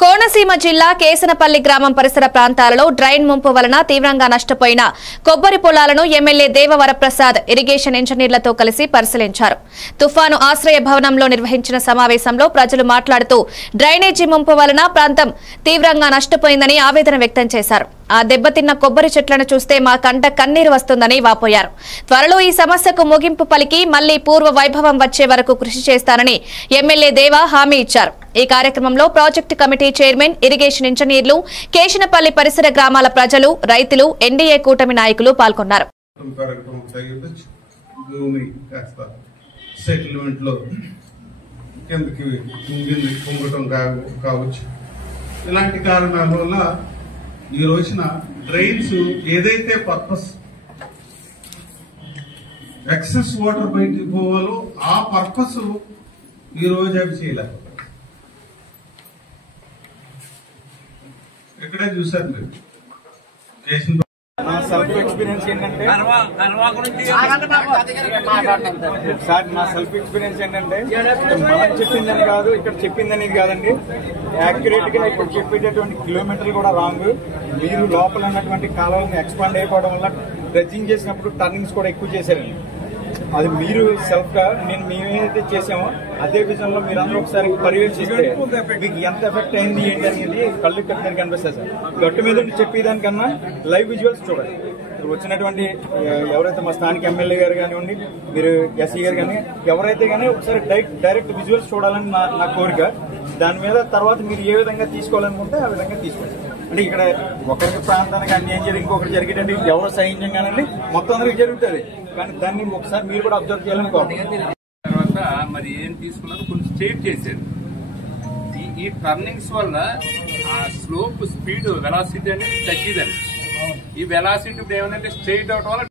కోనసీమ జిల్లా కేసనపల్లి గ్రామం పరిసర ప్రాంతాలలో డ్రైన్ ముంపు వలన తీవ్రంగా నష్టపోయిన కొబ్బరి పొలాలను ఎమ్మెల్యే దేవవరప్రసాద్ ఇరిగేషన్ ఇంజనీర్లతో కలిసి పరిశీలించారు. తుఫాను ఆశ్రయ భవనంలో నిర్వహించిన సమావేశంలో ప్రజలు మాట్లాడుతూ డ్రైనేజీ ముంపు వలన ప్రాంతం తీవ్రంగా నష్టపోయిందని ఆవేదన వ్యక్తం చేశారు. ఆ దెబ్బతిన్న కొబ్బరి చెట్లను చూస్తే మా కంట కన్నీరు వస్తుందని వాపోయారు. త్వరలో ఈ సమస్యకు ముగింపు పలికి మళ్లీ పూర్వ వైభవం వచ్చే వరకు కృషి చేస్తానని ఎమ్మెల్యే దేవా హామీ ఇచ్చారు. ఈ కార్యక్రమంలో ప్రాజెక్టు కమిటీ చైర్మన్, ఇరిగేషన్ ఇంజనీర్లు, కేశనపల్లి పరిసర గ్రామాల ప్రజలు, రైతులు, ఎన్డీఏ కూటమి నాయకులు పాల్గొన్నారు. ఇలాంటి కారణాల వల్ల ఈ రోజున డ్రైన్స్ ఏదైతే పర్పస్ ఎక్సెస్ వాటర్ బయటికి పోవాలో ఆ పర్పస్ ఈ రోజు అవి చేయలేకపోతారు. ఇక్కడే చూసారు మీరు చేసిన సెల్ఫ్ ఎక్స్పీరియన్స్ ఏంటంటే నా సెల్ఫ్ ఎక్స్పీరియన్స్ ఏంటంటే మనం చెప్పిందని కాదు, ఇక్కడ చెప్పిందని కాదండి. యాక్యురేట్ గా ఇక్కడ చెప్పేటటువంటి కిలోమీటర్లు కూడా రాంగ్. మీరు లోపల ఉన్నటువంటి కాలువలను ఎక్స్పాండ్ అయిపోవడం వల్ల డ్రెడ్జింగ్ చేసినప్పుడు టర్నింగ్స్ కూడా ఎక్కువ చేశారండి. అది మీరు సెల్ఫ్ గా మేమేదైతే చేసామో అదే విజన్లో మీరు అందరూ ఒకసారి పర్యవేక్షిస్తే మీకు ఎంత ఎఫెక్ట్ అయింది ఏంటి అనేది కళ్ళు కట్టినట్టు కనిపిస్తుంది సార్. గట్టు మీద చెప్పేదానికన్నా లైవ్ విజువల్స్ చూడండి. వచ్చినటువంటి ఎవరైతే మా స్థానిక ఎమ్మెల్యే గారు కానివ్వండి, మీరు ఎస్సీ గారు కానీ ఎవరైతే కానీ ఒకసారి డైరెక్ట్ విజువల్స్ చూడాలని నా కోరిక. దాని మీద తర్వాత మీరు ఏ విధంగా తీసుకోవాలనుకుంటే ఆ విధంగా తీసుకోండి. అంటే ఇక్కడ ఒకరికి ప్రాంతానికి అన్యాయం జరిగి ఇంకొకటి జరిగేటట్టు ఎవరో సహించగానండి మొత్తం అందరికి జరుగుతుంది. కానీ దాన్ని ఒకసారి మీరు కూడా అబ్జర్వ్ చేయాలనుకోండి. తర్వాత మరి ఏం తీసుకున్నారు, కొంచెం స్ట్రేట్ చేశారు. ఈ టర్నింగ్స్ వల్ల ఆ స్లోప్ స్పీడ్ వెలాసిటీ అనేది తగ్గిదండి. ఈ వెలాసిటీ ఇప్పుడు ఏమంటే స్ట్రైట్ అవడం వల్ల